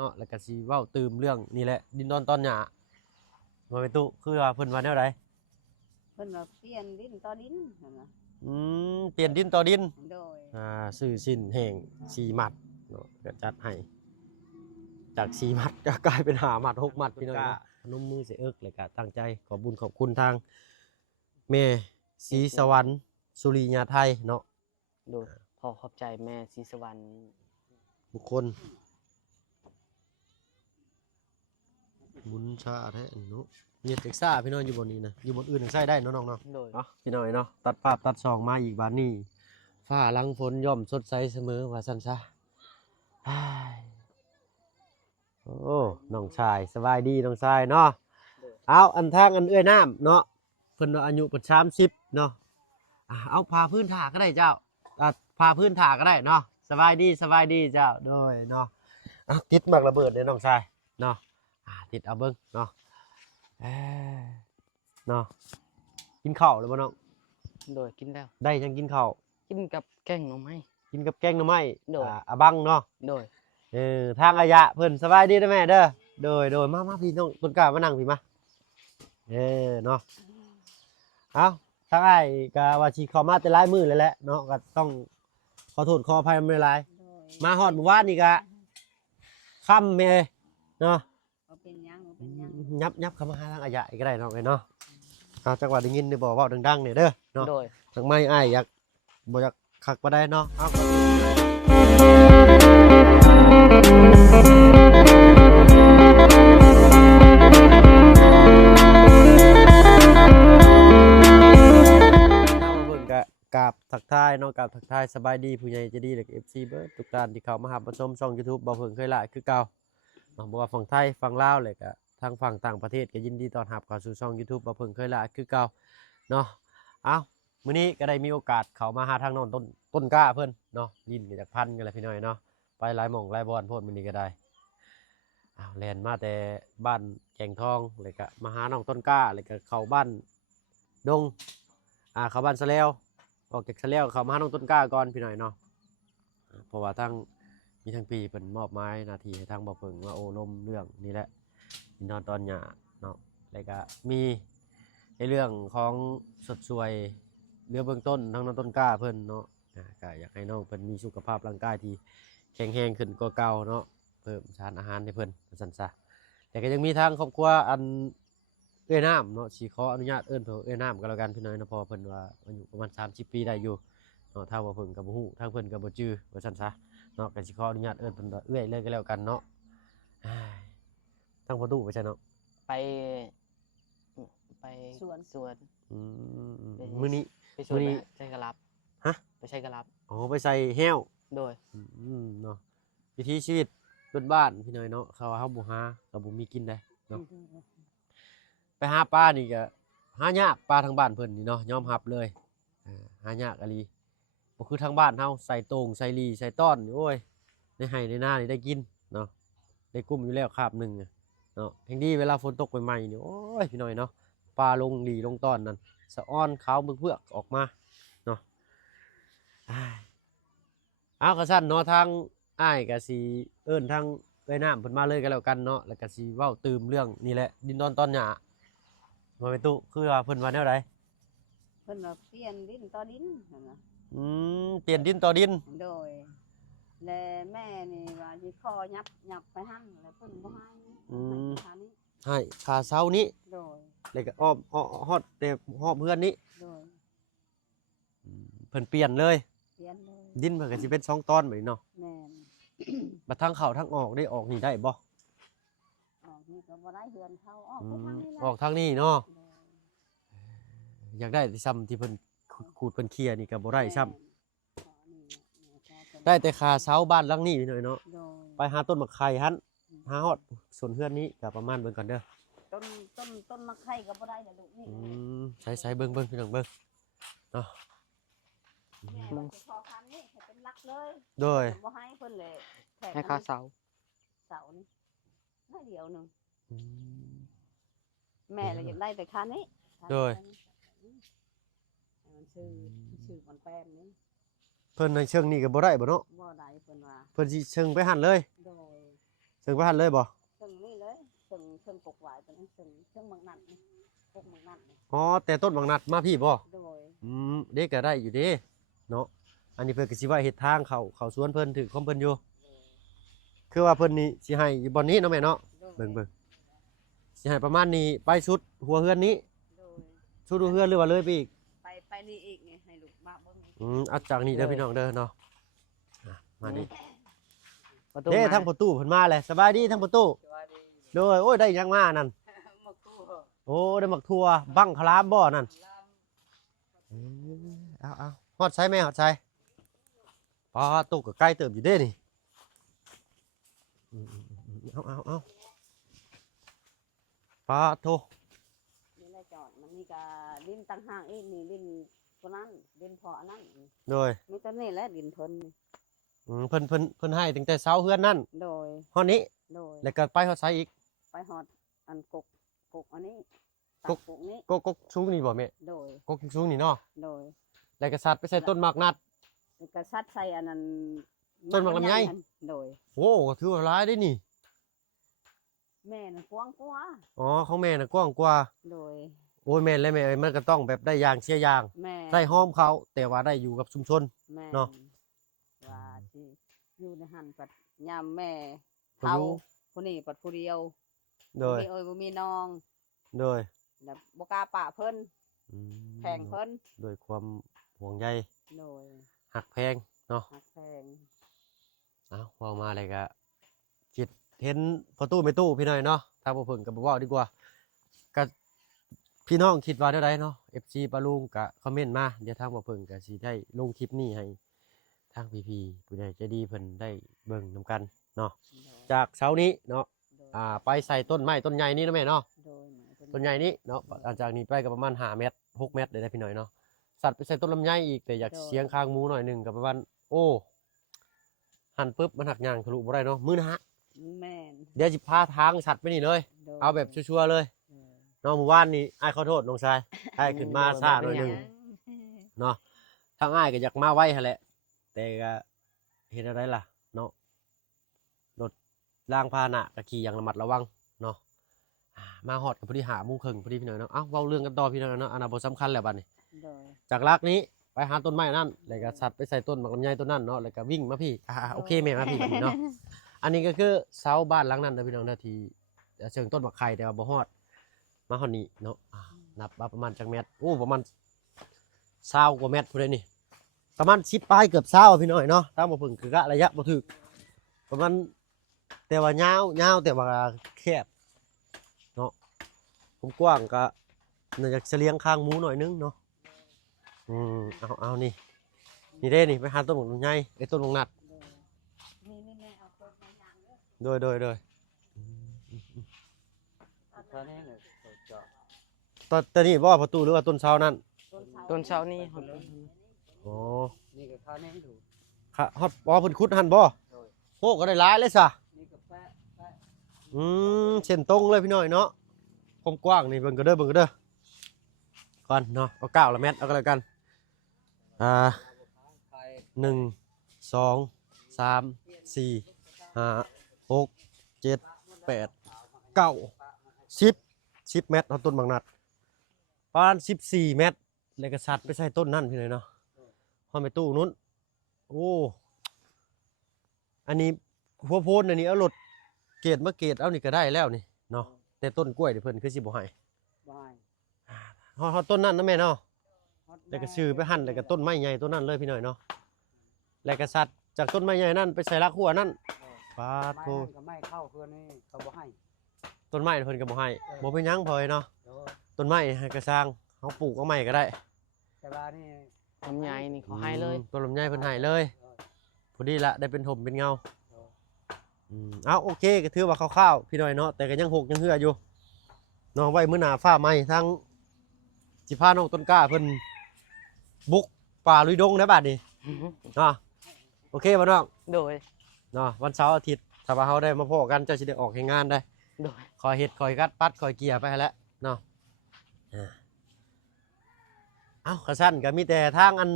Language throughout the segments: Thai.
นาะแล้วก็สิเว้าตื่มเรื่องนี่แหละดินดอนตอนหญ้าบ่แม่นตุคือว่าเพิ่นว่าแนวใดเพิ่นว่าเปลี่ยนดินต่อดินนั่นน่ะเปลี่ยนดินต่อดินโดยซื้อสิ้นแห้ง4มัดเนาะก็จัดให้จาก4มัดก็กลายเป็น5มัด6มัดพี่น้องเนาะพนมมือใส่เอิกแล้วก็ตั้งใจขอบุญขอบคุณทางแม่ศรีสวรรค์สุริยาไทยเนาะโดยขอขอบใจแม่ศรีสวรรค์บุคคลมุนชาแท้เนาะเนียดเอกซ่าพี่น้องอยู่บนนี้นะอยู่บนอื่นใช้ได้เนาะน้องเนาะ โดย เนาะพี่น้อยเนาะตัดภาพตัดซองมาอีกบานนี้ฟ้าหลังฝนย่อมสดใสเสมอว่าซั่นซะโอ้น้องชายสบายดีน้องชายเนาะเอาอันทางอันเอื้อยน้ำเนาะเพิ่นอายุเพิ่น30เนาะเอาพาพื้นถาก็ได้เจ้าพาพื้นถาก็ได้เนาะสบายดีเจ้าโดยเนาะติดหมากระเบิดเด้อน้องชายเนาะติดเอาเบิ่งเนาะเนาะกินข้าวแล้วบ่น้องโดยกินแล้วได้จังกินข้าวกินกับแกงหน่อไม้กินกับแกงหน่อไม้โดยบังเนาะโดยทางอายะเพิ่นสบายดีเด้อแม่เด้อโดยมาพี่น้องต้นกล้ามานั่งพี่มาเนาะเอาทางอ้ายก็ว่าสิเข้ามาแต่หลายมื้อแล้วแหละเนาะก็ต้องขอโทษขออภัยไม่หลายมาฮอดเมื่อวานนี่ก็ค่ำแม่เนาะบ่เป็นหยังยับเข้ามาหาทางอายะอีกก็ได้เนาะเนาะจังหวะได้ยินได้บอกเว้าดังๆเนี่ยเด้อเนาะโดยทางไม้อ้ายอยากบ่อยากคักบ่ได้เนาะเอากราบทักทายเนาะกราบทักทายสบายดีผู้ใหญ่ใจะดีและ FC เบิดทุกท่านที่เข้ามารับชมช่อง YouTube บ่เพิ่งเคยละคือเก่าเนาะบ่ว่าฝั่งไทยฝั่งลาวเลยก็ทางฝั่งต่างประเทศก็ยินดีต้อนรับเข้าสู่ช่อง YouTube บ่เพิ่งเคยละคือเก่าเนาะมื้อนี้ก็ได้มีโอกาสเข้ามาหาทางน้องต้นกล้าเพิ่นเนาะลิ้นจากพันกันแหละพี่น้อยเนาะไปหลายหม่องหลายบ่อนโพดมื้อนี้ก็ได้แล่นมาแต่บ้านแก่งทองแล้วก็มาหาน้องต้นกล้าแล้วก็เข้าบ้านดงเข้าบ้านสะแล้วออกจากสะแล้วเข้ามาหาน้องต้นกล้าก่อนพี่น้อยเนาะเพราะว่าทางมีทั้งปีเพิ่นมอบหมายหน้าที่ให้ทางบ่เพิ่งว่าโอ้ลมเรื่องนี่แหละดินดอนตอนหญ้าเนาะแล้วก็มีในเรื่องของสดสวยเรื่องเบื้องต้นทางน้องต้นกล้าเพิ่นเนาะก็อยากให้น้องเพิ่นมีสุขภาพร่างกายที่แข็งแรงขึ้นกว่าเก่าเนาะเพิ่มสารอาหารให้เพิ่นซั่นซะแต่ก็ยังมีทางครอบครัวอันเอ้ยน้ำเนาะสิขออนุญาตเอิ้นเพิ่นเอ้ยน้ำก็แล้วกันพี่น้อยเนาะเพราะเพิ่นว่าอายุประมาณ30ปีได้อยู่เนาะถ้าว่าเพิ่นก็บ่ฮู้ทางเพิ่นก็บ่จื้อว่าซั่นซะเนาะก็สิขออนุญาตเอิ้นเพิ่นว่าเอ้ยเลยก็แล้วกันเนาะทางประตูไปใช่เนาะไปสวนมื้อนี้ไปสวนใช้กระลับไปใช้กระลับไปใส่แห้วโดยเนาะวิถีชีวิตบ้านพี่น้อยเนาะเขาว่าเฮาบ่หาก็บ่มีกินได้เนาะไปหาปลานี่ก็หายากปลาทางบ้านเพิ่นนี่เนาะยอมรับเลยหายากอะลีบ่คือทางบ้านเฮาใส่โต่งใส่ลีใส่ต้อนโอ้ยในไร่ในนานี่ได้กินเนาะได้กุ้มอยู่แล้วคาบนึงเนาะแห่งดีเวลาฝนตกใหม่ๆนี่โอ้ยพี่น้อยเนาะปลาลงลีลงต้อนนั่นสะอ้อนขาวเพือกออกมาเนาะเอากระสั้นเนาะทางอ้ายก็สิเอิ้นทางเอ้ยน้ำเพิ่นมาเลยก็แล้วกันเนาะแล้วก็สิเว้าตื่มเรื่องนี่แหละดินดอนตอนหญ้าบ่แม่นตุคือว่าเพิ่นว่าแนวใดเพิ่นว่าเปลี่ยนดินต่อดินนั่นน่ะเปลี่ยนดินต่อดินโดยและแม่นี่ว่าสิขอยับไปหั่นแล้วเพิ่นบ่ให้ให้ค่าเช้านี้โดยแล้วก็อ้อมฮอดแต่ฮอบเพื่อนนี้โดยเพิ่นเปลี่ยนเลยดินเพิ่นก็สิเป็น2ตอนบัดนี้เนาะแม่นบัดทางเข้าทางออกได้ออกนี่ได้บ่ออกนี่ก็บ่ได้เฮือนเขาออกทางนี้ออกทางนี้เนาะอยากได้ซ้ำที่เพิ่นขูดเพิ่นเคลียร์นี่ก็บ่ได้ซ้ำได้แต่ค่าเช้าบ้านหลังนี้หน่อยเนาะไปหาต้นมะไข่หั่นหาฮอดสวนเฮือนนี้ก็ประมาณเบิ่งก่อนเด้อต้นมะไข่ก็บ่ได้เด้อลูกนี่ใส่เบิ่งพี่น้องเบิ่งเนาะแม่ว่าสิขอคันนี้ให้เป็นหลักเลยโดยบ่ให้เพิ่นเลยให้ค่าเสานี่น้อยเดียวนึงแม่เลยอยากได้แต่คันนี้โดยมันชื่อมันแป้นนี่เพิ่นในเชิงนี้ก็บ่ได้บ่เนาะบ่ได้เพิ่นว่าเพิ่นสิเชิงไปหั่นเลยโดย ซึ่งบ้านเลยบ่ ซึ่งนี่เลยซึ่งปลูกไว้เป็นซึ่งบางนัดนี่ปลูกบางนัดนี่ อ๋อแต่ต้นบางนัดมาพี่บ่ โดย เด็กก็ได้อยู่เด้เนาะอันนี้เพิ่นก็สิว่าเฮ็ดทางเขาสวนเพิ่นถือของเพิ่นอยู่คือว่าเพิ่นนี่สิให้อยู่บ่อนนี้เนาะแม่เนาะ โดย เบิ่งสิให้ประมาณนี้ไปสุดหัวเฮือนนี้ โดย สุดหัวเฮือนหรือว่าเลยไปอีก ไปนี่อีกไงให้ลูกมาเบิ่งอีก เอาจากนี้เด้อพี่น้องเด้อเนาะมานี่ ประตู เด้ มา ทางประตูเพิ่นมาเลยสบายดีทางประตูโดยโอ้ยได้หยังมานั่น มากู้ โอ้ได้หมักทั่วบั้งคลามบ่นั่นเอาฮอดใช้แม่ฮอดใช้ปลาตุกก็ใกล้เติบอยู่เด้นี่เอาปลาโท นี่แหละจอดมันนี่ก็ดินต่างหากอีกนี่ดินคนนั้นดินเพาะอันนั้น โดย มีแต่นี่แหละดินเพิ่นนี่ เพิ่นให้ตั้งแต่เช้าเฮือนนั่น โดย ฮอดนี้ โดย แล้วก็ไปฮอดใช้อีก ไปหอดอันกกอันนี้ กก กนี้ กสูงนี่บ่แม่ โดย กสูงนี่เนาะ โดย แล้วก็สัตว์ไปใส่ต้นหมากนัด กระซัดใส่อันนั้น ต้นหมากลำไย โดย โอ้ถือว่าหลายได้นี่ แม่น่ะกว้างกว่า อ๋อของแม่น่ะกว้างกว่า โดย โอ้ยแม่นเลยแม่เอ้ยมันก็ต้องแบบได้อย่างเสียอย่าง แม่ ได้ห้อมเขาแต่ว่าได้อยู่กับชุมชน แม่ เนาะ ว่าสิอยู่ในหันปัดยามแม่ บ่ เฒ่า อยู่ ผู้นี้ปัดผู้เดียว โดย มีเอ้ยบ่มีน้อง โดย แล้วบ่กล้าปะเพิ่น อืม แพงเพิ่น โดยความห่วงใย โดย หักแพงเนาะ หักแพง เอาเว้ามาเลยก็คิดเห็นประตูไม่ตู้พี่น้อยเนาะทางบ่เพิ่นก็บ่เว้าดีกว่าก็พี่น้องคิดว่าเท่าใดเนาะ FC ปาลุงก็คอมเมนต์มาเดี๋ยวทางบ่เพิ่นก็สิได้ลงคลิปนี้ให้ทางพี่ๆผู้ใหญ่ใจดีเพิ่นได้เบิ่งนํกันเนาะ โดย จากเช้านี้เนาะ โดย ไปใส่ต้นไม้ต้นใหญ่นี่นะแม่เนาะ โดยหมายถึง ต้นใหญ่นี้เนาะหลังจากนี้ไปก็ประมาณ5เมตร6เมตรเลยนะพี่น้อยเนาะสัตว์ไปใส่ต้นลำไยอีกแต่อยากเสียงคางหมูหน่อยหนึงก็ประมาณโอ้หันปุ๊บมันหักยางทะลุบ่ได้เนาะมื้อนะฮะ แม่น เดี๋ยวสิพาทางสัตว์ไปนี่เลย โดย เอาแบบชัวร์ๆเลย โดย เนาะหมู่บ้านนี่อ้ายขอโทษน้องชายอ้ายขึ้นมาซ่าหน่อยหนึงเนาะทางอ้ายก็อยากมาไวหั่นแหละแต่ก็เฮ็ดอะไรล่ะเนาะรถล่างพาหนะก็ขี่อย่างระมัดระวังเนาะมาฮอดกับพอดี5:30พอดีพี่น้อยเนาะเอ้าเว้าเรื่องกันต่อพี่น้อยเนาะอันนั้นบ่สำคัญแล้วบัดนี้ โดย จากลักนี้ไปหาต้นไม้นั่นแล้วก็สัตว์ไปใส่ต้นหมากลำไยต้นนั่นเนาะแล้วก็วิ่งมาพี่โอเคแม่มาพี่เนาะอันนี้ก็คือเสาบ้านหลังนั้นนะพี่น้องนาทีเชิงต้นหมากไข่แต่ว่าบ่ฮอดมาฮอดนี้เนาะนับว่าประมาณจักเมตรโอ้ประมาณ20กว่าเมตรพุ่นเลยนี่ประมาณ10ปลายเกือบ20พี่น้อยเนาะตามบ่เพิ่งคือกะระยะบ่ถึกประมาณแต่ว่ายาวแต่ว่าแคบเนาะผมกว้างก็น่าจะเฉลียงข้างหมูหน่อยนึงเนาะเอานี่เด้นี่ไปหาต้นหมากลำไยไอ้ต้นหมากนัด นี่แม่เอาต้นไม้ยางเด้อ โดย ตอนนี้เลยเจาะ ตอนนี้ว่าประตูหรือว่าต้นเช้านั่น ต้นเช้านี้หด อ๋อ นี่ก็ข้าวแน่ดู ค่ะฮอดบ่เพิ่นขุดหั่นบ่โอ้ก็ได้หลายเลยซะ นี่ก็แปะ เส้นตรงเลยพี่น้อยเนาะกว้างๆนี่เบิ่งก็เด้อก่อนเนาะเอา9ละเมตรเอาก็แล้วกัน1 2 3 4 5 6 7 8 9 10เมตรเอาต้นบางนัดประมาณ14เมตรแล้วก็สัตว์ไปใส่ต้นนั่นพี่น้อยเนาะพอไปตู้นู้นโอ้อันนี้หัวโพนอันนี้เอารถเกรดมาเกรดเอานี่ก็ได้แล้วนี่เนาะแต่ต้นกล้วยนี่เพิ่นคือสิบ่ให้ บาย ฮอดต้นนั้นนะแม่เนาะแล้วก็ซื้อไปหั่นแล้วก็ต้นไม้ใหญ่ต้นนั้นเลยพี่น้อยเนาะแล้วก็สัตว์จากต้นไม้ใหญ่นั่นไปใส่รักหัวนั่นปาดโท ก็ไม่เข้าเพื่อนนี่เขาบ่ให้ ต้นไม้เพิ่นก็บ่ให้บ่เป็นหยังพอเนาะ เดี๋ยว ต้นไม้ให้กระสร้างเฮาปลูกเอาไม้ก็ได้ แต่ว่านี่ ลำไยนี่เขาให้เลย ต้นลำไยเพิ่นให้เลยพอดีละได้เป็นถมเป็นเงาเอาโอเคก็ถือว่าคร่าวๆพี่น้อยเนาะแต่ก็ยังหกยังเหืออยู่เนาะไว้มื้อหน้าฟ้าใหม่ทั้งสิพาน้องต้นกล้าเพิ่นบุกป่าลุยดงได้บัดนี้เนาะโอเคบ่น้อง โดย เนาะวันเสาร์อาทิตย์ถ้าว่าเฮาได้มาพบกันเจ้าสิได้ออกแข่งงานได้ โดย คอยเฮ็ดคอยกัดปัดคอยเกียร์ไปให้แล้วเนาะเอาขะสั้นก็มีแต่ทางอัน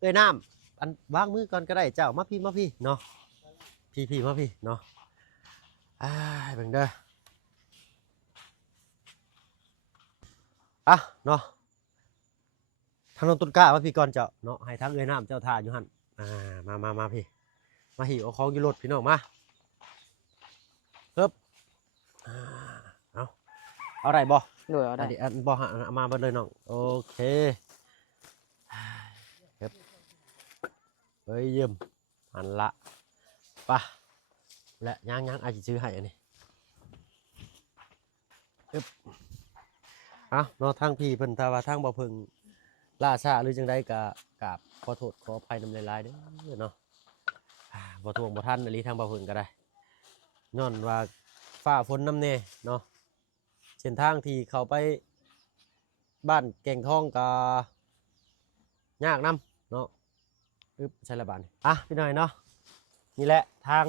เอ้ยน้ำอันวางมือก่อนก็ได้เจ้ามาพี่เนาะพี่มาพี่เนาะ อ้ายเบิ่งเด้ออ่ะเนาะทางน้องต้นกล้าว่าพี่ก่อนเจ้าเนาะให้ทางเอ้ยน้ำเจ้าท่าอยู่หั่นมาพี่มาหิวเอาของอยู่รถพี่น้องมาเฮ้บอ่าเอาได้บ่ โดยเอาได้ อันบ่ฮะเอามาเบิดเลยน้องโอเคครับเฮ้ยเยี่ยมหันละป่ะและยังอาจจะซื้อให้อันนี้ปึ๊บเอาเนาะทางพี่เพิ่นถ้าว่าทางบ่เพิ่งล่าช้าหรือจังไดก็กราบขอโทษขออภัยนำหลายๆเด้อเนาะบ่ทวงบ่ทันอีหลีทางบ่เพิ่งก็ได้ย้อนว่าฟ้าฝนนำแน่เนาะเส้นทางที่เข้าไปบ้านแก่งทองก็ยากนํเนาะใช่ละบาดนี่อ่ะพี่หน่อยเนาะนี่แหละทาง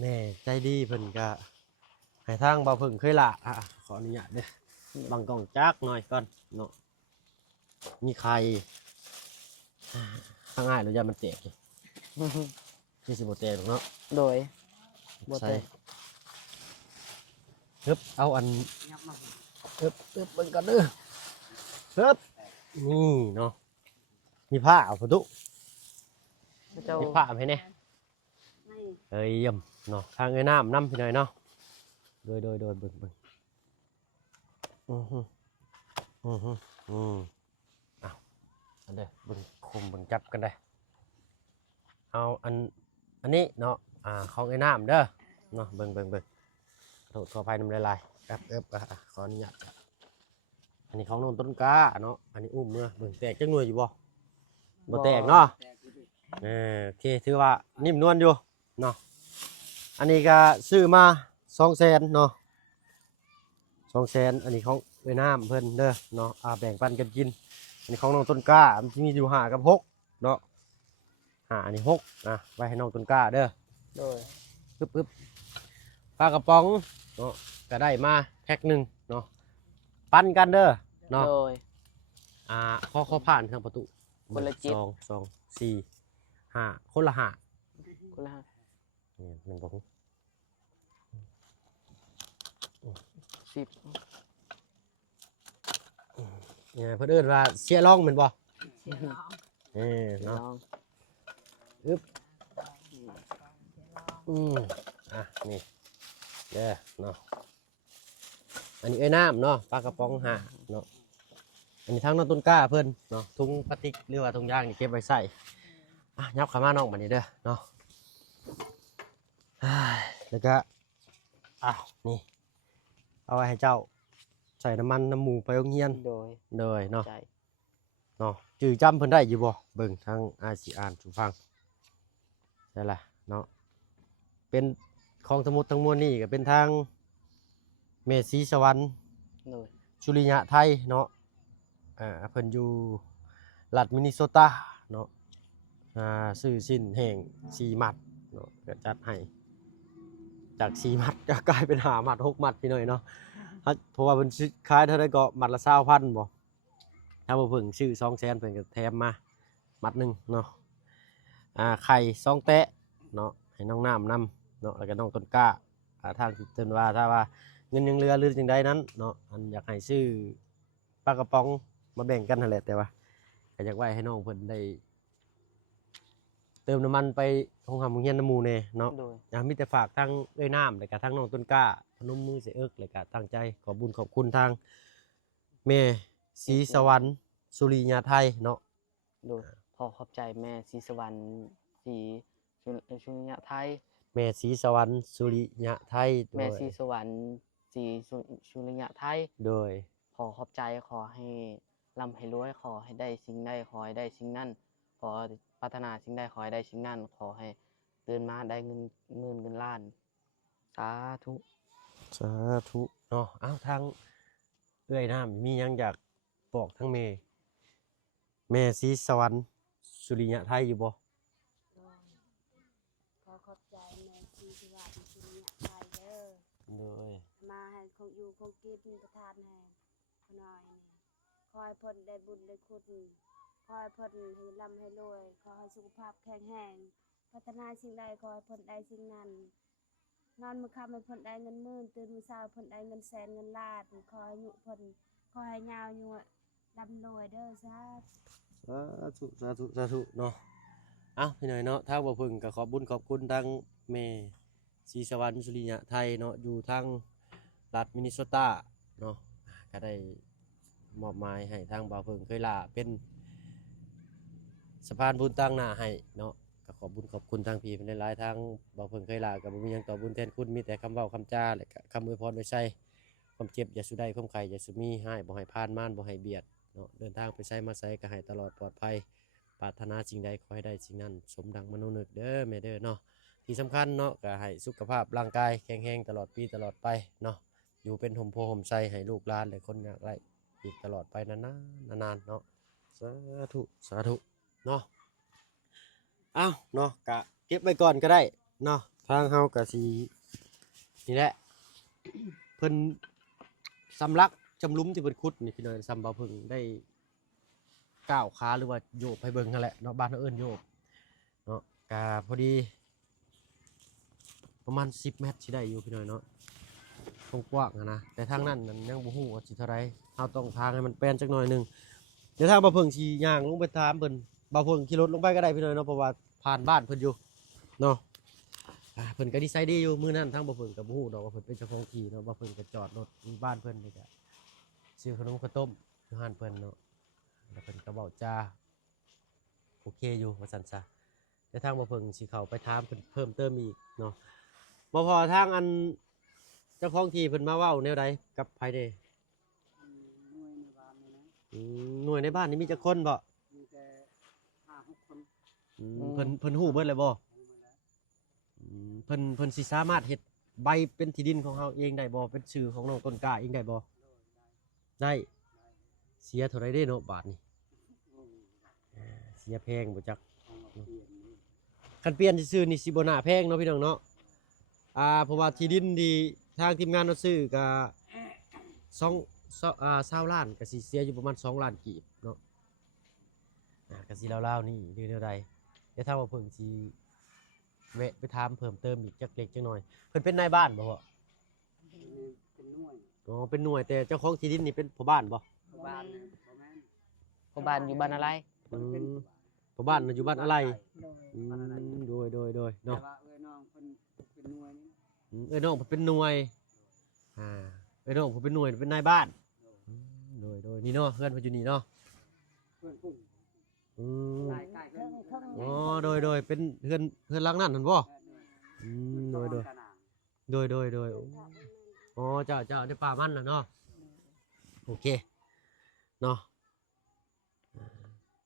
แม่ใจดีเพิ่นก็ให้ทางบ่เพิ่งเคยละขออนุญาตเด้อบังกล้องจักหน่อยก่อนเนาะมีใครข้างง่ายหรือยันมันแตกนี่สิบ่แตกหรอกเนาะ โดยบ่ ใส่ แตก ฮึบเอาอัน ยับมา ฮึบเบิ่งก่อนเด้อฮึบนี่เนาะมีผ้าเอาประตู เจ้า มีผ้าให้แน่ นี่ เอ้ยเยี่ยมเนาะทางเอ้ยน้ำน้ำพี่หน่อยเนาะโดยเบิ่งเอาอันเด้อเบิ่งคุมเบิ่งจับกันได้เอาอันนี้เนาะของเอ้ยน้ำเด้อเนาะเบิ่งโทษขออภัยนำลายๆครับขออนุญาตอันนี้ของน้องต้นกล้าเนาะอันนี้อุ้มเมื่อเบิ่งแตกจังหน่วยอยู่บ่แตกเนาะ โอเคถือว่านิ่มนวลอยู่เนาะอันนี้ก็ซื้อมา200,000เนาะ200,000อันนี้ของเวียดนามเพิ่นเด้อเนาะแบ่งปันกันกินอันนี้ของน้องต้นกล้ามันมีอยู่5กับ6เนาะอันนี้6นะไว้ให้น้องต้นกล้าเด้อ โดย ปึ๊บปลากระป๋องเนาะก็ได้มาแพ็คหนึ่งเนาะปันกันเด้อเนาะ โดย ข้อผ่านทางประตู คนละจิ๊บ 2 4 5คนละ5 คนละห้า นี่หนึ่งกระปุก 10 เนี่ยเพื่นเอิ้นว่าเสียร่องเหมือนบ่ เสียร้อง เนาะ น้อง นี่เด้อเนาะอันนี้ไอ้น้ำเนาะปลากระป๋องเนาะอันนี้ทั้งน้องต้นกล้าเพิ่นเนาะถุงพลาสติกหรือว่าถุงยางนี่เก็บไว้ใส่ยับขามาน้องบัดนี้เด้อเนาะแล้วก็นี่เอาไว้ให้เจ้าใส่น้ำมันน้ำหมูไปโรงเรียน โดย เลยเนาะ ใจ เนาะจื่อจำเพิ่นได้อยู่บ่เบิ่งทางอาสิอ่านสู่ฟังได้ล่ะเนาะเป็นของสมุดทั้งมวลนี่ก็เป็นทางเมสีสวรรค์ โดย สุริยะไทยเนาะเพิ่นอยู่รัฐมินนิโซตาเนาะซื้อสิ้นแห่ง4มัดเนาะก็จัดให้จาก4มัดก็กลายเป็น5มัด6มัดพี่น้อยเนาะเพราะว่าเพิ่นขายเท่าใดก็มัดละ20,000บ่ถ้าบ่เพิ่งซื้อ200,000เพิ่นก็แถมมามัดหนึงเนาะไข่2แตะเนาะให้น้องน้ำนำเนาะแล้วก็น้องต้นกล้าทางที่เพิ่นว่าถ้าว่าเงินยังเหลือหรือจังใดนั้นเนาะอันอยากให้ซื้อปลากระป๋องมาแบ่งกันนั่นแหละแต่ว่าก็อยากไว้ให้น้องเพิ่นได้เติมน้ำมันไปโรงเรียนน้ำหมูแน่เนาะ โดย มีแต่ฝากทั้งเอ้ยน้ำแล้วก็ทั้งน้องต้นกล้าพนมมือเสียเอิกแล้วก็ตั้งใจขอบุญขอบคุณทางแม่ศรีสวรรค์สุริยาไทยเนาะ โดยขอขอบใจแม่ศรีสวรรค์ศรีชุนยะไทย แม่ศรีสวรรค์สุริยะไทยโด แม่ ย ศรีสวรรค์ศรีชุนยะไทย โดย ขอขอบใจขอให้ร่ำให้รวยขอให้ได้สิ่งใดขอให้ได้สิ่งนั้นขอปรารถนาสิ่งใดขอให้ได้สิ่งนั้นขอให้ตื่นมาได้เงินล้านสาธุ สาธุเนาะอ้าวทางเอ้ยน้ำมีหยังอยากบอกทั้งแม่ศรีสวรรค์สุริยะไทยอยู่บ่ ขอขอบใจแม่ที่ที่ว่าที่สุริยะไทยเด้อ โดย มาให้คงอยู่คงกินประทานให้พน้อยนี่ขอให้เพิ่นได้บุญได้คุณขอให้เพิ่นให้ร่ำให้รวยขอให้สุขภาพแข็งแรงพัฒนาสิ่งใดขอให้เพิ่นได้สิ่งนั้น นอนมื้อค่ำให้เพิ่นได้เงินหมื่นตื่นมื้อเช้าเพิ่นได้เงินแสนเงินล้านขออายุเพิ่นขอให้ยาวอยู่ร่ำรวยเด้อสาธุ สาธุเนาะเอ้าพี่หน่อยเนาะทางบ่พึ่งก็ขอบคุญขอบคุณทางแม่ศรีสวรรค์สุริยะไทยเนาะอยู่ทางรัฐมินนิโซตาเนาะก็ได้มอบหมายให้ทางบ่าวพึ่งเคยลาเป็นสะพานบุญตั้งหน้าให้เนาะก็ขอบคุญขอบคุณทางพี่เพิ่นหลายๆทางบ่าวพึ่งเคยลาก็บ่มีหยังตอบบุญแทนคุณมีแต่คำเว้าคำจาและก็คำอวยพรไว้ใส่ความเจ็บอย่าสุได้ความไข้อย่าสุมีให้บ่ให้ผ่านม่านบ่ให้เบียดเนาะเดินทางไปไสมาไสก็ให้ตลอดปลอดภัยปรารถนาสิ่งใดขอให้ได้สิ่งนั้นสมดังมโนนึกเด้อแม่เด้อเนาะที่สำคัญเนาะก็ให้สุขภาพร่างกายแข็งแรงตลอดปีตลอดไปเนาะอยู่เป็นห่มโพห่มไทรให้ลูกหลานและคนยากไร้อีกตลอดไปนานๆเนาะสาธุเนาะเอ้าเนาะกะเก็บไว้ก่อนก็ได้เนาะทางเฮาก็สินี่แหละ เพิ่นสำลักจำหลุมที่เพิ่นขุดนี่พี่น้อยซ้ำบ่าวเพิ่งได้ก้าวขาหรือว่าโยบให้เบิ่งนั่นแหละเนาะบ้านเฮาเอิ้นโยบเนาะก็พอดีประมาณ10 เมตรสิได้อยู่พี่น้อยเนาะกว้างๆนะแต่ทางนั้นมันยังบ่ฮู้ว่าสิเท่าไรเฮาต้องทางให้มันแปลนจักหน่อยหนึงเดี๋ยวทางบ่าวเพิ่งสิย่างลงไปถามเพิ่นบ่าวเพิ่งขี่รถลงไปก็ได้พี่น้อยเนาะเพราะว่าผ่านบ้านเพิ่นอยู่เนาะ เพิ่นก็นิสัยดีอยู่มื้อนั้นทั้งบ่เพิ่นก็บ่ฮู้ดอกว่าเพิ่นเป็นเจ้าของที่เนาะบ่เพิ่นก็จอดรถอยู่บ้านเพิ่นนี่ก็ซื้อขนมข้าวต้มอยู่ร้านเพิ่นเนาะแล้วเพิ่นก็เว้าจาโอเคอยู่ว่าซั่นซะเดี๋ยวทางบ่เพิ่นสิเข้าไปถามเพิ่นเพิ่มเติมอีกเนาะบ่พอทางอันเจ้าของที่เพิ่นมาเว้าแนวใดกับไผเด้ หน่วยในบ้านนี่นะหน่วยในบ้านนี่มีจักคนบ่ มีแต่5-6 คน เพิ่นฮู้เบิดเลยบ่เพิ่นสิสามารถเฮ็ดใบเป็นที่ดินของเฮาเองได้บ่เป็นชื่อของน้องต้นกล้าเองได้บ่ได้เสียเท่าไรเด้เนาะบาทนี่เสียแพงบ่จักคันเปลี่ยนซื่อๆนี่สิบ่น่าแพงเนาะพี่น้องเนาะเพราะว่าที่ดินที่ทางทีมงานเราซื้อก็20ล้านก็สิเสียอยู่ประมาณ2ล้านกีบเนาะก็สิราวๆนี่หรือแนวใดเดี๋ยวถ้าว่าเพิ่นสิแวะไปถามเพิ่มเติมอีกจักเล็กจักน้อยเพิ่นเป็นนายบ้านบ่พ่อ เป็นหน่วย อ๋อเป็นหน่วยแต่เจ้าของที่ดินนี่เป็นพ่อบ้านบ่ บ้านนะบ่แม่น พ่อบ้านอยู่บ้านอะไร อืมพ่อบ้านน่ะอยู่บ้านอะไร โดย อื บ้านอะไร มโดย แต่ เนาะ ว่าน้องเพิ่นเป็นหน่วยนี่ น้องเพิ่นเป็นหน่วยน้องเพิ่นเป็นหน่วยเป็นนายบ้านโดยนี่เนาะเพื่อนเพิ่นอยู่นี่เนาะ เพิ่นพุ่น อืม ใกล้ๆเพิ่น อ๋อโดยเป็นเพื่อนหลังนั้นหั่นบ่อืมโดยอ๋อเจ้าในป่ามันน่ะเนาะโอเคเนาะ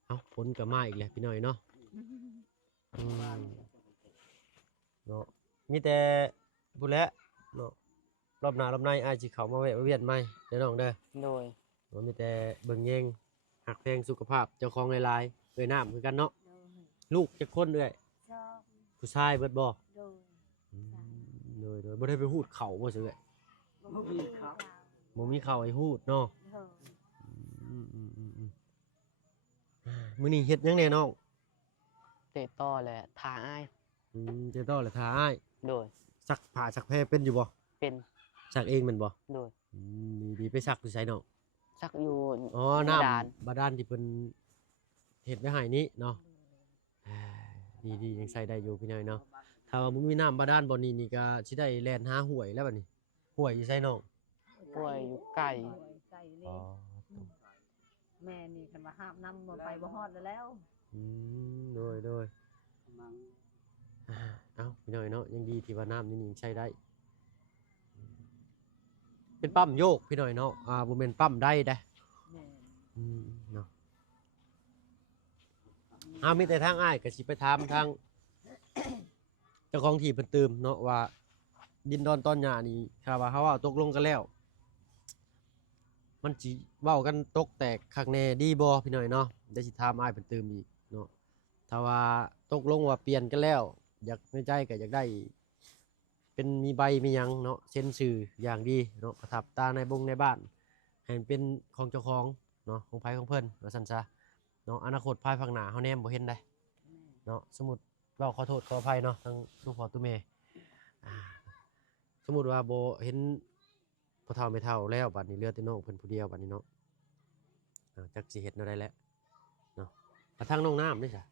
เอาฝนก็มาอีกแล้วพี่น้อยเนาะอืมเนาะมีแต่พูดแล้วเนาะรอบหน้ารอบในอาจสิเข้ามาแวะมาเวียนใหม่เด้อน้องเด้อ โดย มันมีแต่เบิ่งแยงหักแพงสุขภาพเจ้าของหลายๆเอ้ยน้ำคือกันเนาะ โดย ลูกจักคนเอ้ย ชอบ ผู้ชายเบิดบ่ โดย โดยบ่ได้ไปฮูดเข่าบ่ซื่อเอ้ย บ่มีเขา บ่มีเข่าให้ฮูดเนาะ โดย อืมมื้อนี้เฮ็ดหยังแน่น้อง เตะต่อแหละทาอ้าย เจ้าต่อละท่าอ้าย โดย ซักผ้าซักแพรเป็นอยู่บ่ เป็น ซักเองแม่นบ่ โดย ดีไปซักอยู่ไสน้อง ซักอยู่ อ๋อ ใน น้ำ ด่าน บาดาลที่เพิ่นเฮ็ดไว้ให้นี้เนาะดียังใส่ได้อยู่พี่น้อยเนาะถ้าว่าบ่มีน้ำบาดาลบ่นี้นี่ก็สิได้แล่นหาห้วยแล้วบัดนี้ห้วยอยู่ไสน้อง ป่วยอยู่ไก่ ไก่ อ๋ นี่ อ แม่นี่คันว่าห้ามนำบ่ไปบ่ฮอดแล้ว โดย มัง เอ้าพี่น้อยเนาะยังดีที่ว่าน้ำนี่ยังใช้ได้เป็นปั๊มโยกพี่น้อยเนาะบ่แม่นปั๊มได้เด้ แม่ เนาะมีแต่ทางอ้ายก็สิไปถามทาง เจ้าของที่เพิ่นตื่มเนาะว่าดินดอนตอนหญ้านี่ถ้าว่าเขาว่าตกลงกันแล้ว มันสิเว้ากันตกแตกคักแน่ดีบ่พี่น้อยเนาะเดี๋ยวสิถามอ้ายเพิ่นตื่มอีกเนาะถ้าว่าตกลงว่าเปลี่ยนกันแล้ว อยากในใจก็อยากได้ เป็นมีใบมีหยังเนาะเซ็นชื่ออย่างดีเนาะประทับตาในบงในบ้านให้มันเป็นของเจ้าของเนาะของไผของเพิ่นว่าซั่นซะเนาะอนาคตภายภาคหน้าเฮาแนมบ่เห็นได้เนาะสมมุติเราขอโทษขออภัยเนาะทั้งทุกพ่อทุกแม่ สมมุติว่าบ่เห็นพ่อเฒ่าแม่เฒ่าแล้วบัดนี้เหลือแต่น้องเพิ่นผู้เดียวบัดนี้เนาะจักสิเฮ็ดแนวใดแล้วเนาะกระทั่งน้องน้ำนี่ซะ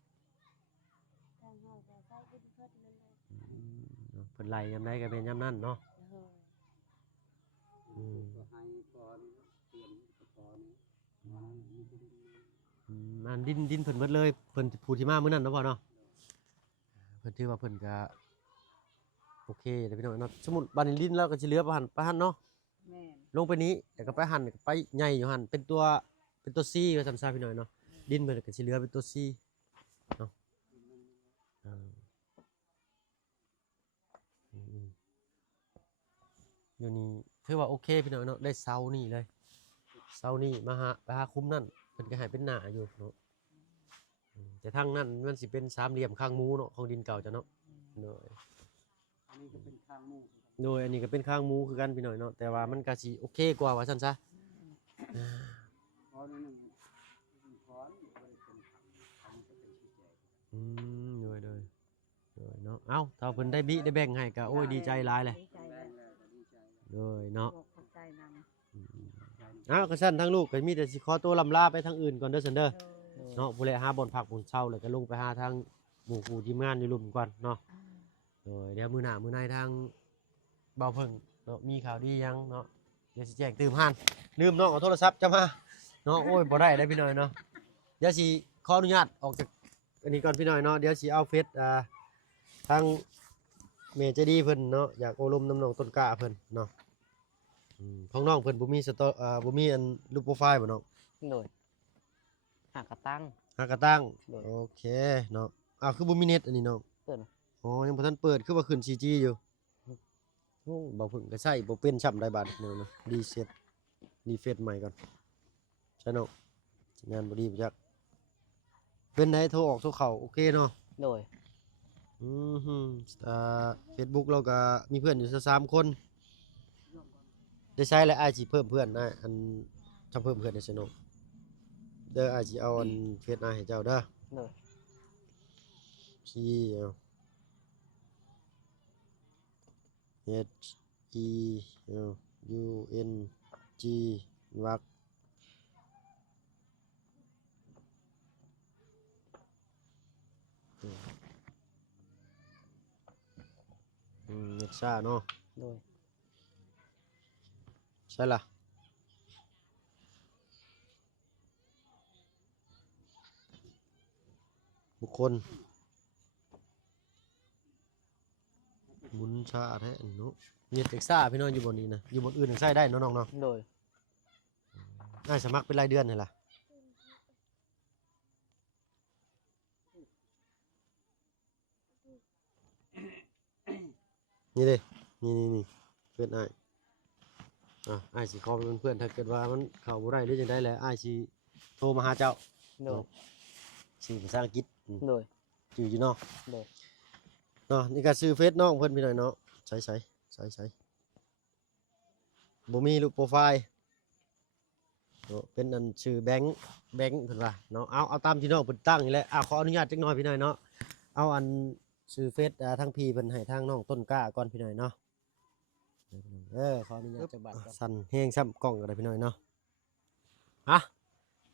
ทางเฮาก็ใช้ดินเพิ่นนั่นแหละ เนาะเพิ่นไล่ยามใดก็เป็นยามนั้นเนาะ เออ ก็ให้ปอนี่เปลี่ยนกับปอนี่มามีดิน อันดินเพิ่นเบิดเลยเพิ่นผู้ที่มามื้อนั้นเนาะพ่อเนาะเพิ่นถือว่าเพิ่นก็โอเคเด้อพี่น้องเนาะสมมุติบัดนี้ดินแล้วก็สิเหลือไปหั่นเนาะ แม่น ลงไปนี้แล้วก็ไปหั่นก็ไปใหญ่อยู่หั่นเป็นตัวC ว่าซั่นซะพี่น้อยเนาะดินเพิ่นก็สิเหลือเป็นตัว C เนาะอ่าอืมอยู่นี่ถือว่าโอเคพี่น้อยเนาะได้เสานี่เลยเสานี่มาหาไปหาคุ้มนั่นเพิ่นก็ให้เป็นหน้าอยู่เนาะแต่ทางนั้นมันสิเป็นสามเหลี่ยมข้างหมูเนาะของดินเก่าจ้ะเนาะโดย อันนี้ก็เป็นทางมู่ โดยอันนี้ก็เป็นข้างหมูคือกันพี่น้อยเนาะแต่ว่ามันก็สิโอเคกว่าว่าซั่นซะ ปอนี่นึงปอนบ่ได้เป็นทางจะเป็นชี้แจง โดยเนาะเอ้าถ้าเพิ่นได้บิได้แบ่งให้ก็โอ้ยดีใจหลายเลย ดีใจ แร แล้ว งแล้วก็ดีใจ โดยเนาะ บอกขอบใจนำ เอ้าก็ซั่นทั้งลูกก็มีแต่สิขอตัวลำลาไปทางอื่นก่อนเด้อซั่นเด้อ โดย เนาะผู้ใดหาบ่อนพักบ่อนเช่าแล้วก็ลงไปหาทางหมู่ผู้ทีมงานอยู่ลุ่มก่อนเนาะโดยเดี๋ยวมื้อหน้ามื้อในทางเบาเพิ่งเนาะมีข่าวดีหยังเนาะเดี๋ยวสิแจ้งตื่มหันลืมน้องเอาโทรศัพท์จะมาเนาะโอ้ยบ่ได้เด้อพี่น้อยเนาะเดี๋ยวสิขออนุญาตออกจากอันนี้ก่อนพี่น้อยเนาะเดี๋ยวสิเอาเฟซทางเมเจดีเพิ่นเนาะอยากโอลมน้ำน้องต้นกล้าเพิ่นเนาะของน้องเพิ่นบ่มีสตอบ่มีอันรูปโปรไฟล์บ่น้อง โดยหากระตั้ง หากระตั้ง โดย โอเคเนาะคือบ่มีเน็ตอันนี้น้อง เปิดมา อ๋อยังบ่ทันเปิดคือว่าขึ้น 4G อยู่โอ้บ่เพิ่งก็ใช้บ่เป็นช่ำได้บาดเนาะรีเซ็ตรีเฟซใหม่ก่อนใช่เนาะสัญญาณบ่ดีบ่จักเป็นไดโทรออกโทรเข้าโอเคเนาะ โดย อือฮึFacebook เราก็มีเพื่อนอยู่สัก3คนได้ใช้แล้วอ้ายสิเพิ่มเพื่อนนะอันทำเพิ่มเพื่อนได้ใช่เนาะเด้ออ้ายสิเอาอันเฟซอ้ายให้เจ้าเด้อ โดย พี่เอา H E L U N G วักเน็ตซ่าเนาะ โดย ใช่ล่ะบุคคลหมุนชาแท้อันเนาะเน็ตเอ็กซ่าพี่น้องอยู่บนนี้นะอยู่บนอื่นยังใช้ได้เนาะน้องเนาะ โดย ได้สมัครเป็นรายเดือนนี่ล่ะนี่เด้นี่เพื่อนอ้ายอ้ายสิขอเป็นเพื่อนถ้าเกิดว่ามันเข้าบ่ได้หรือจังได๋แหละอ้ายสิโทรมาหาเจ้า โดย ชื่อภาษาอังกฤษ โดย ชื่ออยู่เนาะ โดย เนาะนี่ก็ชื่อเฟซน้องเพิ่นพี่หน่อยเนาะใส่บ่มีรูปโปรไฟล์เนาะเป็นอันชื่อแบงค์เพิ่นว่าเนาะเอาตามที่น้องเพิ่นตั้งนี่แหละขออนุญาตจักหน่อยพี่หน่อยเนาะเอาอันชื่อเฟซทางพี่เพิ่นให้ทางน้องต้นกล้าก่อนพี่หน่อยเนาะขออนุญาตจักบาทก่อนสั่นแฮงซ้ำกล้องก็ได้พี่หน่อยเนาะ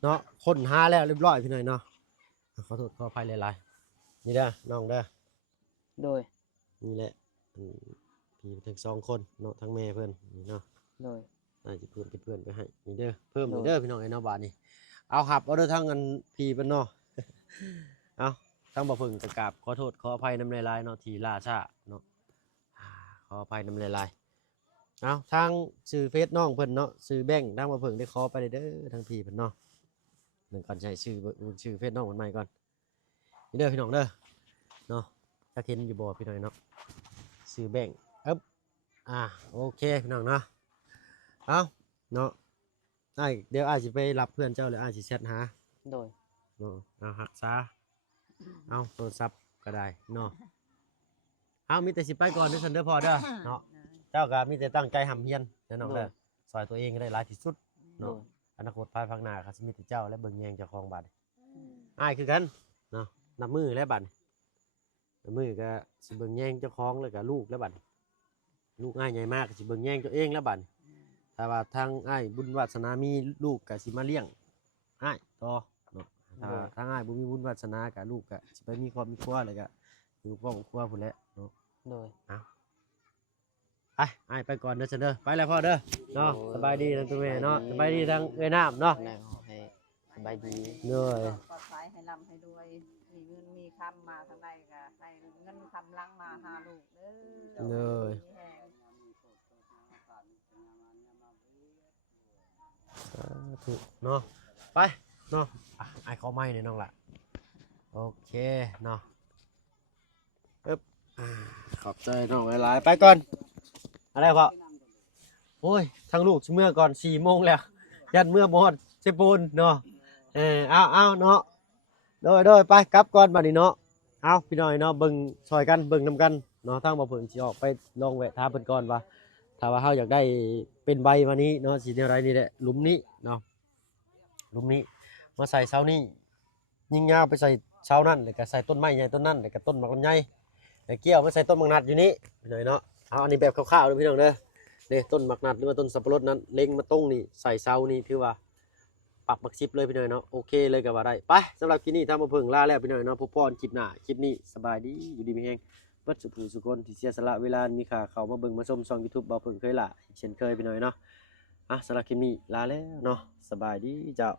เนาะค้นหาแล้วเรียบร้อยพี่หน่อยเนาะขอโทษขออภัยหลายๆนี่เด้อน้องเด้อ โดย นี่แหละพี่ถึง2คนเนาะทั้งแม่เพิ่นนี่เนาะ โดย น่าจะเพิ่มเป็นเพื่อนไปให้นี่เด้อเพิ่มนี่เด้อพี่น้องไอ้เนาะบาทนี่เอาหับเอาเด้อทั้งอันพี่เพิ่นเนาะ เอาทั้งบ่เพิ่งกราบขอโทษขออภัยนำหลายๆเนาะที่ล่าช้าเนาะขออภัยนำหลายๆเอาทางชื่อเฟซน้องเพิ่นเนาะชื่อแบงค์ทางบ่เพิ่งได้ขอไปเด้อทั้งพี่เพิ่นเนาะเดี๋ยวก่อนใช้ชื่อเฟซน้องเพิ่นใหม่ก่อนนี่เด้อพี่น้องเด้อเนาะถ้าเห็นอยู่บ่พี่น้องเนาะชื่อแบงค์โอเคพี่น้องเนาะเอาเนาะเดี๋ยวสิไปรับเพื่อนเจ้าเลยสิแชทหา โดย เนาะเอาหักซาเอาโทรศัพท์ก็ได้เนาะเอามีแต่สิไปก่อนเด้อซันเด้อพอเด้อเนาะเจ้าก็มีแต่ตั้งใจหำเฮียนเด้อน้องเด้อซอยตัวเองก็ได้หลายที่สุด โด เนาะ ย อนาคตภายภาคหน้าก็สิมีแต่เจ้าและเบิ่งแยงเจ้าของบัดอ้ายคือกันเนาะนับมือและบัดนับมือก็สิเบิ่งแยงเจ้าของแล้วก็ลูกและบัด ลูกอ้ายใหญ่มากก็สิเบิ่งแย่งตัวเองแล้วบัดนี้ถ้าว่าทางอ้ายบุญวาสนามีลูกก็สิมาเลี้ยงอ้ายต่อเนาะถ้าทางอ้ายบ่มีบุญวาสนาก็ลูกก็สิไปมีครอบมีครัวแล้วก็อยู่ครอบครัวพุ่นแหละเนาะ โดย ไปอ้ายไปก่อนเด้อเด้อไปแล้วพ่อเด้อเนาะสบายดีทั้งตัวแม่เนาะสบายดีทั้งเอ้ยน้ำเนาะ ได้ขอให้สบายดี เด้อ ปลอดภัยให้ร่ำให้รวยมีเงินมีคำมาทางใดก็ให้เงินคำลังมาหาลูกเด้อ เด้อ มีแฮง ถูกเนาะไปเนาะไอ้เขาไม่เนี่ยน้องละโอเคเนาะปึ๊บขอบใจน้องหลายๆไปก่อนอะไรพ่อโอ้ยทั้งลูกเมื่อก่อน4 โมงแล้วยันเมื่อหมดเซปูนเนาะเอาเนาะโดยไปกลับก่อนบัดนี้เนาะเอาพี่น้อยเนาะเบิ่งซอยกันเบิ่งนำกันเนาะทางบ่เพิ่นสิออกไปลองแวะถามเพิ่นก่อนว่าถ้าว่าเฮาอยากได้เป็นใบมานี้เนาะสิแนวใดนี่แหละหลุมนี้เนาะหลุมนี้มาใส่เสานี้ยิงยาวไปใส่เสานั่นแล้วก็ใส่ต้นไม้ใหญ่ต้นนั้นแล้วก็ต้นหมากลำไยแล้วเกี่ยวมาใส่ต้นหมากนัดอยู่นี้พี่น้อยเนาะเอาอันนี้แบบคร่าวๆเด้อพี่น้องเด้อนี่ต้นหมากนัดหรือว่าต้นสับปะรดนั้นเล็งมาตรงนี่ใส่เสานี่ถือว่าปักบักชิปเลยพี่น้อยเนาะโอเคเลยก็ว่าได้ไปสำหรับคลิปนี้ถ้ามาเพิ่งลาแล้วพี่น้อยเนาะพบพรคลิปหน้าคลิปนี้สบายดีอยู่ดีมีแฮงเบิดสุขสุขคนที่เสียสละเวลามีค่าเข้ามาเบิ่งมาชมช่อง YouTube บ่าวเพิ่งเคยละเช่นเคยพี่น้อยเนาะสำหรับคลิปนี้ลาแล้วเนาะสบายดีเจ้า